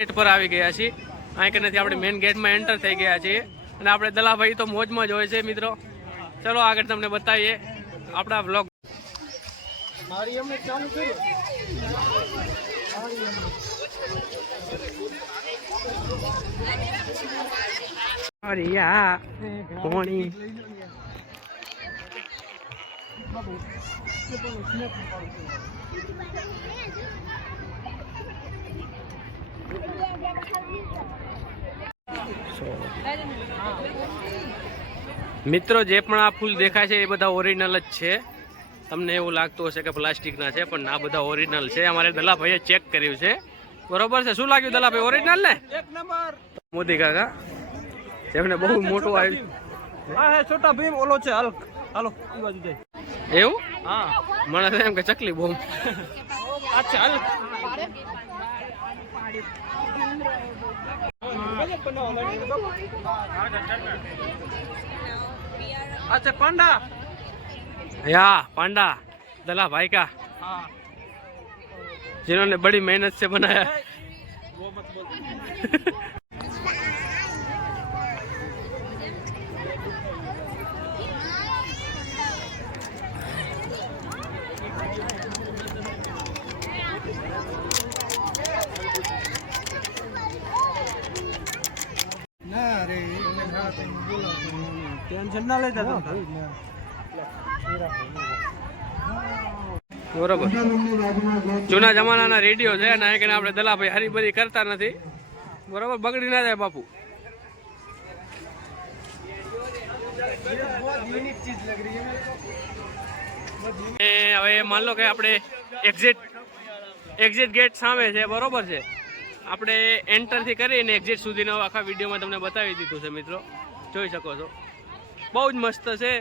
gate पर આવી ગયા છીએ અહીં કનેથી આપણે મેઇન ગેટમાં એન્ટર થઈ ગયા છીએ અને આપણે દલાભાઈ તો મોજમાં જ હોય છે મિત્રો ચલો આગળ તમને બતાવીએ આપણા વ્લોગ મારી અમને ચાલુ કર્યું અરે યા કોણી મિત્રો જે પણ આ ફૂલ દેખાય છે એ બધા ઓરિજિનલ જ છે તમને એવું લાગતું હશે કે પ્લાસ્ટિકના છે પણ આ બધા ઓરિજિનલ છે અમારે દલાભાઈએ ચેક કર્યું છે બરોબર છે શું લાગ્યું દલાભાઈ ઓરિજિનલ ને એક નંબર મોદી કાકા જેમને બહુ મોટું આવ્યું આ હે છોટા ભીમ ઓલો છે હલ્ક હાલો ઈ બાજુ જાય એવું હા મને એમ કે ચકલી બોમ્બ અચ્છા હલ્ક अच्छा पांडा या पांडा दला भाई का हाँ जिन्होंने बड़ी मेहनत से बनाया वो मत बोल ना रे टेंशन ना लेता બરોબર જૂના જમાનાના રેડિયો છે અને કે આપણે દલાભાઈ હરીબરી કરતા નથી બરોબર બગડી ના જાય બાપુ હવે માન લો કે આપણે એક્ઝિટ ગેટ સામે છે બરોબર છે આપણે એન્ટર થી કરીને એક્ઝિટ સુધીનો આખા વિડીયોમાં તમને બતાવી દીધું છે મિત્રો જોઈ શકો છો બહુ જ મસ્ત છે